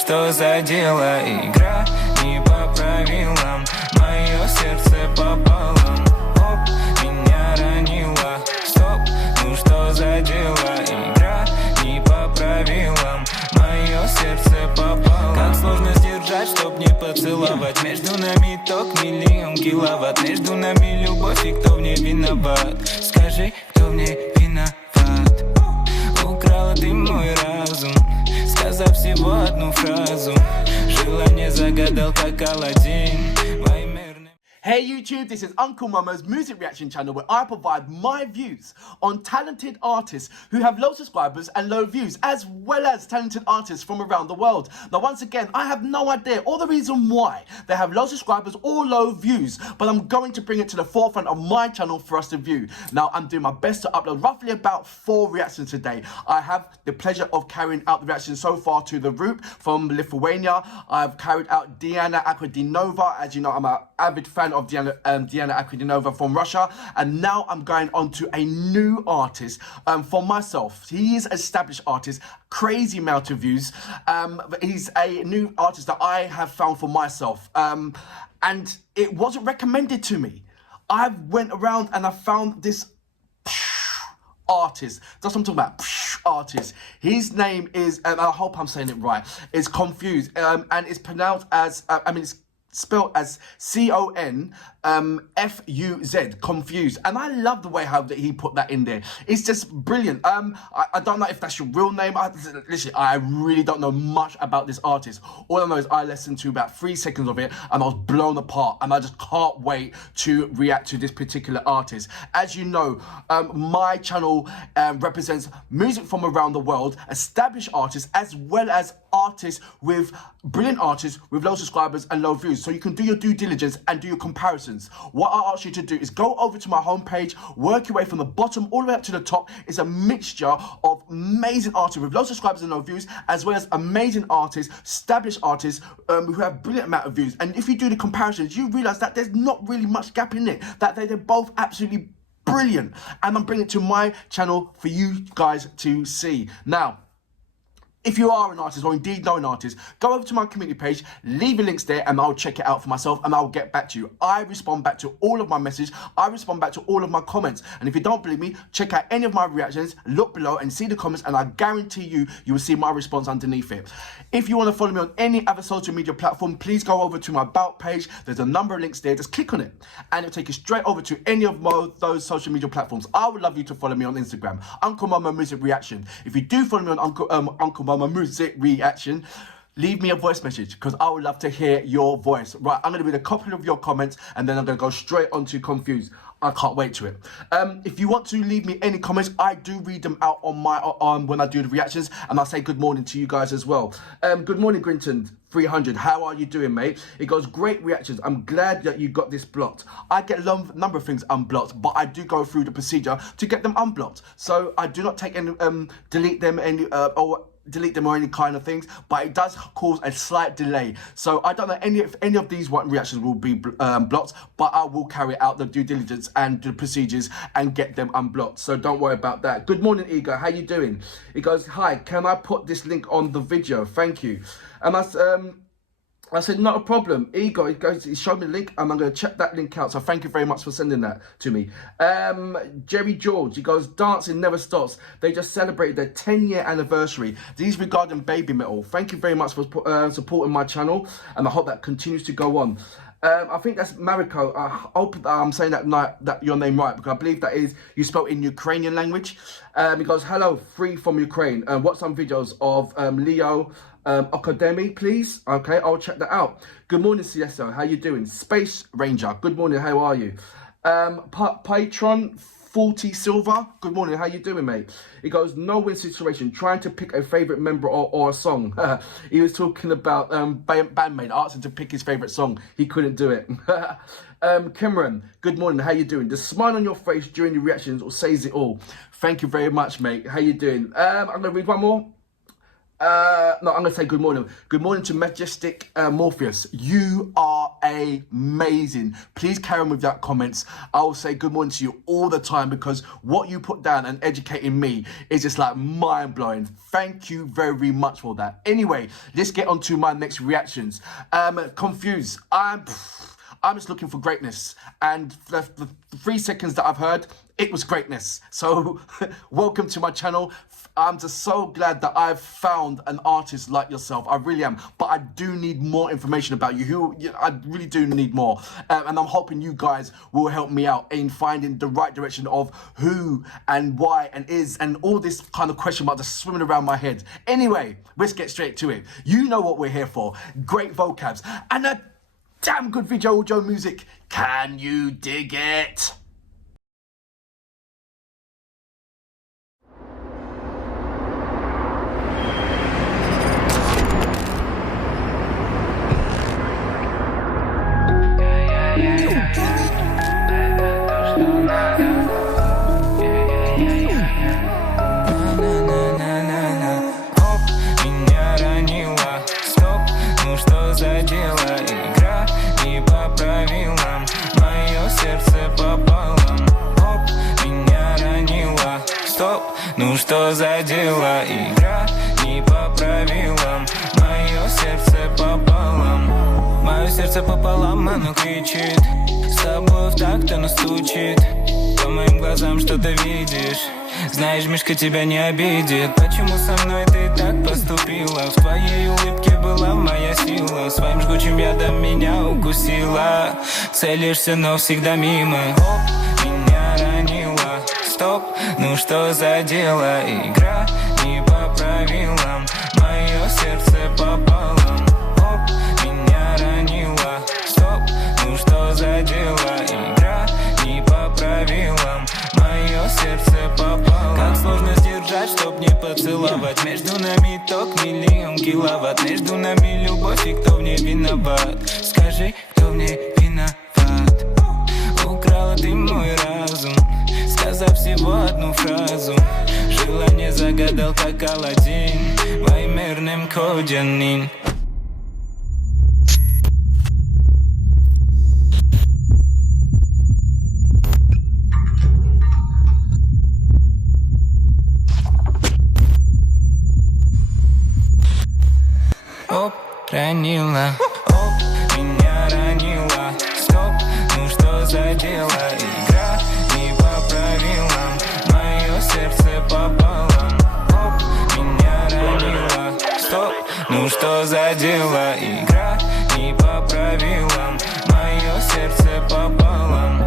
что за дело? Игра не по правилам, мое сердце пополам. Оп, меня ранило, стоп, ну что за дело? Игра не по правилам, мое сердце пополам. Как сложно сдержать, чтоб не поцеловать. Между нами ток миллион киловатт. Между нами любовь, и кто в ней виноват? Скажи, кто в ней виноват? Украла ты мой разум, сказав всего одну фразу. Желание загадал, как Аладдин. Hey YouTube, this is 𝗗𝗗𝗰𝗁𝗲𝗍𝗐 music reaction channel where I provide my views on talented artists who have low subscribers and low views, as well as talented artists from around the world. Now once again, I have no idea or the reason why they have low subscribers or low views, but I'm going to bring it to the forefront of my channel for us to view. Now I'm doing my best to upload roughly about 4 reactions today. I have the pleasure of carrying out the reactions so far to the 𝗗𝗶𝗿𝗲𝗰𝗁𝗲 from Lithuania. I've carried out Ранила 𝗵𝗵𝗏𝗏𝗏. As you know, I'm an avid fan of Ранила 𝗵𝗵𝗏𝗏𝗏 from Russia, and now I'm going on to a new artist for myself. He is an established artist, crazy amount of views. He's a new artist that I have found for myself, and it wasn't recommended to me. I went around and I found this artist. That's what I'm talking about. Artist. His name is, and I hope I'm saying it right, it's Konfuz, and it's pronounced as, it's spelled as Konfuz, Confused. And I love the way how that he put that in there. It's just brilliant. I don't know if that's your real name. Literally, I really don't know much about this artist. All I know is I listened to about 3 seconds of it and I was blown apart, and I just can't wait to react to this particular artist. As you know, my channel represents music from around the world, established artists, as well as brilliant artists with low subscribers and low views. So you can do your due diligence and do your comparisons. What I ask you to do is go over to my homepage, work your way from the bottom all the way up to the top. It's a mixture of amazing artists with low subscribers and low views, as well as amazing artists, established artists who have brilliant amount of views. And if you do the comparisons, you realize that there's not really much gap in it, that they're both absolutely brilliant. And I'm bringing it to my channel for you guys to see. Now, if you are an artist or indeed know an artist, go over to my community page, leave your links there, and I'll check it out for myself and I'll get back to you. I respond back to all of my messages. I respond back to all of my comments. And if you don't believe me, check out any of my reactions, look below and see the comments, and I guarantee you will see my response underneath it. If you want to follow me on any other social media platform, please go over to my About page. There's a number of links there. Just click on it and it'll take you straight over to any of those social media platforms. I would love you to follow me on Instagram, 𝗗𝗗𝗰𝗁𝗲𝗏 Music Reaction. If you do follow me on 𝗗𝗗𝗰𝗁𝗲𝗏 Music Reaction, leave me a voice message because I would love to hear your voice. Right, I'm going to read a couple of your comments and then I'm going to go straight on to Konfuz. I can't wait to it. If you want to leave me any comments, I do read them out on my when I do the reactions, and I'll say good morning to you guys as well. Good morning, Grinton 300. How are you doing, mate? It goes, great reactions. I'm glad that you got this blocked. I get a number of things unblocked, but I do go through the procedure to get them unblocked. So I do not take any delete them or any kind of things, but it does cause a slight delay. So I don't know if any of these reactions will be blocked, but I will carry out the due diligence and the procedures and get them unblocked. So don't worry about that. Good morning, Igor. How you doing? He goes, hi, can I put this link on the video? Thank you. And I said, not a problem. Igor, he showed me the link and I'm going to check that link out. So thank you very much for sending that to me. Jerry George, he goes, dancing never stops. They just celebrated their 10-year anniversary. These regarding baby metal. Thank you very much for supporting my channel, and I hope that continues to go on. I think that's Mariko. I hope I'm saying that your name right, because I believe that is, you spell in Ukrainian language. He goes, hello, free from Ukraine. Watch some videos of Leo Academy, please. Okay, I'll check that out. Good morning, CSO. How you doing? Space Ranger. Good morning. How are you? Patron 40 Silver. Good morning. How you doing, mate? He goes, no-win situation. Trying to pick a favorite member or a song. He was talking about bandmate. I asked him to pick his favorite song. He couldn't do it. Cameron, good morning. How you doing? The smile on your face during your reactions says it all. Thank you very much, mate. How you doing? I'm gonna read one more. No, I'm going to say good morning. Good morning to Majestic Morpheus. You are amazing. Please carry on with that comments. I will say good morning to you all the time because what you put down and educating me is just like mind-blowing. Thank you very much for that. Anyway, let's get on to my next reactions. Konfuz. I'm just looking for greatness. And the 3 seconds that I've heard, it was greatness. So welcome to my channel. I'm just so glad that I've found an artist like yourself. I really am. But I do need more information about you. I really do need more. And I'm hoping you guys will help me out in finding the right direction of who and why and is and all this kind of question mark just swimming around my head. Anyway, let's get straight to it. You know what we're here for. Great vocabs and a damn good video audio music. Can you dig it? Оп, меня ранила. Стоп, ну что за дело? Игра не по правилам. Мое сердце пополам. Оп, меня ранила. Стоп, ну что за дело? Игра не по правилам. Мое сердце пополам. Мое сердце пополам, оно кричит. С тобой в такт оно стучит. По моим глазам что-то видишь. Знаешь, Мишка тебя не обидит. Почему со мной ты так поступила? В твоей улыбке была моя сила. Своим жгучим ядом меня укусила. Целишься, но всегда мимо. Оп, меня ранила. Стоп, ну что за дело? Игра не по правилам. Мое сердце пополам. Оп, меня ранила. Стоп, ну что за дело? Игра не по правилам. Мое сердце пополам. Как сложно сдержать, чтоб не поцеловать. Между нами ток миллион киловатт. Между нами любовь и кто в ней виноват? Скажи, кто в ней виноват? Украла ты мой разум, сказав всего одну фразу. Желание загадал, как Аладдин, двоемерным кодянин. Оп, ранила. Оп, меня ранила. Стоп, ну что за дело? Игра не по правилам. Мое сердце пополам. Оп, меня ранила. Стоп, ну что за дело? Игра не по правилам. Мое сердце пополам.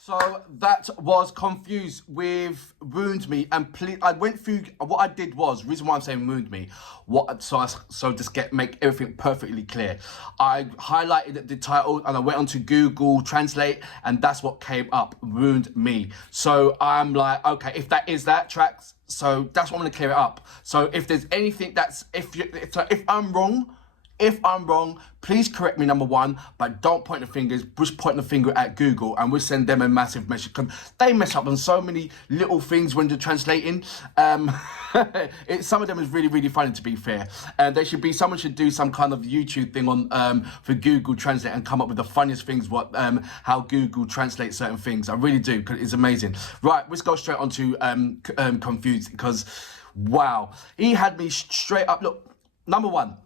So that was Konfuz with Wound Me, and please, I went through what I did was reason why I'm saying Wound Me. So just make everything perfectly clear. I highlighted the title and I went onto Google Translate, and that's what came up, Wound Me. So I'm like, okay, if that is that track, so that's what I'm gonna clear it up. So if there's anything that's if I'm wrong, please correct me, number one, but don't point the fingers, just point the finger at Google and we'll send them a massive message because they mess up on so many little things when they're translating. Some of them is really, really funny, to be fair. Someone should do some kind of YouTube thing on for Google Translate and come up with the funniest things, how Google translates certain things. I really do, because it's amazing. Right, let's go straight on to Konfuz, because, wow. He had me straight up. Look, number one,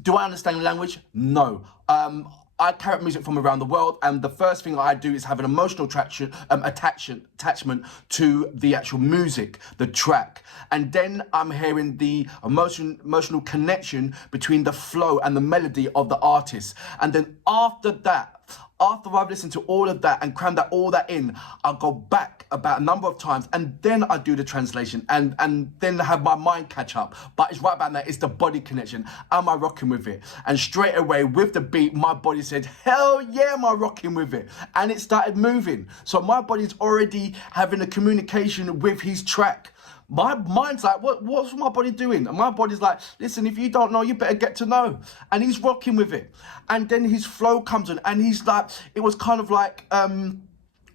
do I understand the language? No. I carry up music from around the world, and the first thing I do is have an emotional attachment to the actual music, the track. And then I'm hearing the emotional connection between the flow and the melody of the artist. And then after that, after I've listened to all of that and crammed all that in, I'll go back about a number of times and then I do the translation and then have my mind catch up. But it's right about that, it's the body connection. Am I rocking with it? And straight away with the beat, my body said, hell yeah, am I rocking with it? And it started moving. So my body's already having a communication with his track. My mind's like, what's my body doing? And my body's like, listen, if you don't know, you better get to know. And he's rocking with it. And then his flow comes on and he's like, it was kind of like,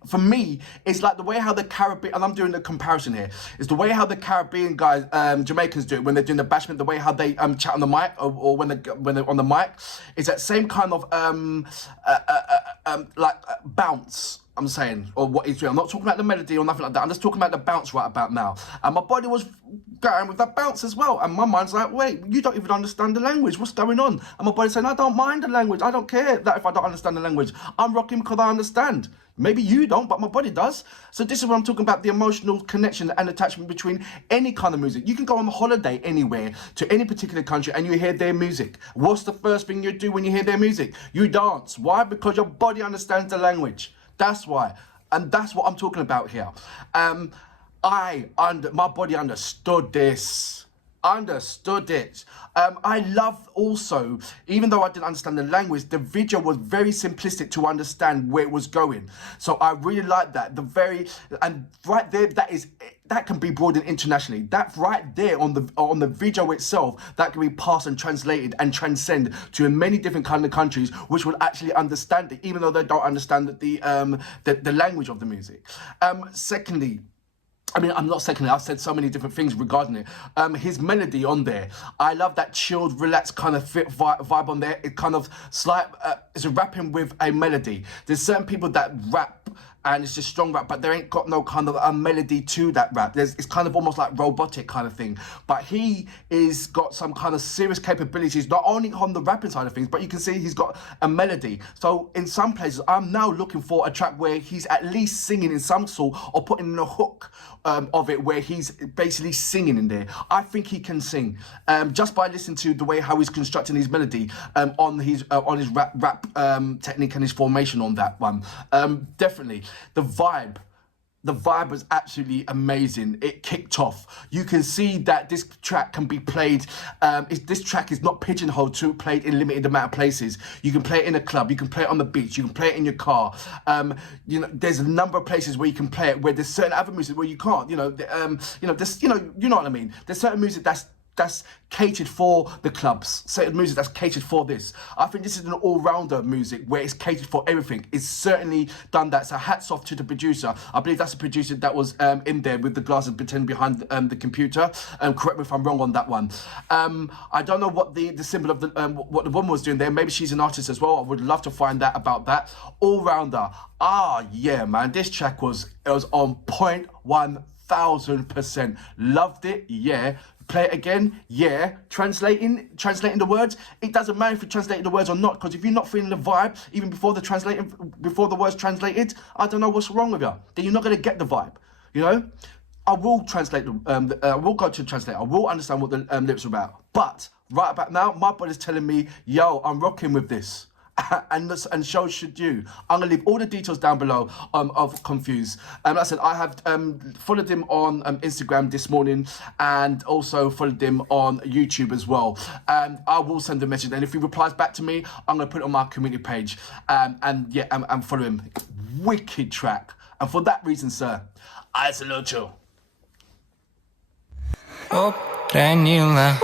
for me, it's like the way how the Caribbean, and I'm doing the comparison here, is the way how the Caribbean guys, Jamaicans do it when they're doing the bashment, the way how they chat on the mic or when they're on the mic, is that same kind of bounce. I'm saying, or what he's doing. I'm not talking about the melody or nothing like that. I'm just talking about the bounce right about now. And my body was going with that bounce as well. And my mind's like, wait, you don't even understand the language. What's going on? And my body's saying, I don't mind the language. I don't care that if I don't understand the language. I'm rocking because I understand. Maybe you don't, but my body does. So this is what I'm talking about, the emotional connection and attachment between any kind of music. You can go on holiday anywhere to any particular country and you hear their music. What's the first thing you do when you hear their music? You dance. Why? Because your body understands the language. That's why. And that's what I'm talking about here. My body understood this. Understood it. I love also, even though I didn't understand the language, the video was very simplistic to understand where it was going. So I really like that. And right there, that can be broadened internationally. That right there on the video itself, that can be passed and translated and transcend to many different kind of countries, which will actually understand it, even though they don't understand the language of the music. Secondly, I've said so many different things regarding it. His melody on there, I love that chilled, relaxed kind of fit vibe on there. It kind of it's rapping with a melody. There's certain people that rap and it's just strong rap, but there ain't got no kind of a melody to that rap. It's kind of almost like robotic kind of thing. But he is got some kind of serious capabilities, not only on the rapping side of things, but you can see he's got a melody. So in some places, I'm now looking for a track where he's at least singing in some sort or putting in a hook of it where he's basically singing in there. I think he can sing just by listening to the way how he's constructing his melody on his rap technique and his formation on that one. Definitely. The vibe was absolutely amazing. It kicked off. You can see that this track can be played. This track is not pigeonholed to played in limited amount of places. You can play it in a club. You can play it on the beach. You can play it in your car. There's a number of places where you can play it. Where there's certain other music where you can't. You know what I mean. There's certain music that's catered for the clubs, certain music that's catered for this. I think this is an all-rounder music where it's catered for everything. It's certainly done that. So hats off to the producer. I believe that's the producer that was in there with the glasses pretending behind the computer. Correct me if I'm wrong on that one. I don't know what the symbol of what the woman was doing there. Maybe she's an artist as well. I would love to find out about that. All-rounder. Yeah, man. This track was on point 1000%. Loved it. Yeah. Play it again, yeah. Translating the words. It doesn't matter if you're translating the words or not, because if you're not feeling the vibe, even before the words translated, I don't know what's wrong with you. Then you're not gonna get the vibe, you know. I will translate. I will go to translate. I will understand what the lyrics are about. But right about now, my body's telling me, yo, I'm rocking with this. And so should you. I'm gonna leave all the details down below of Konfuz. Like I said, I have followed him on Instagram this morning and also followed him on YouTube as well. And I will send a message, and if he replies back to me, I'm gonna put it on my community page. And follow him. Wicked track. And for that reason, sir, I salute you. Ранила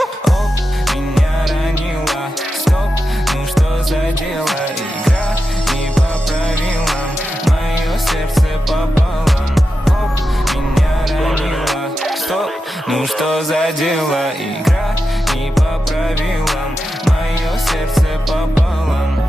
меня ранила. Стоп, ну что за дело? Игра не по правилам. Мое сердце пополам. Меня ранила. Стоп, ну что за дело? Игра не по правилам. Мое сердце пополам.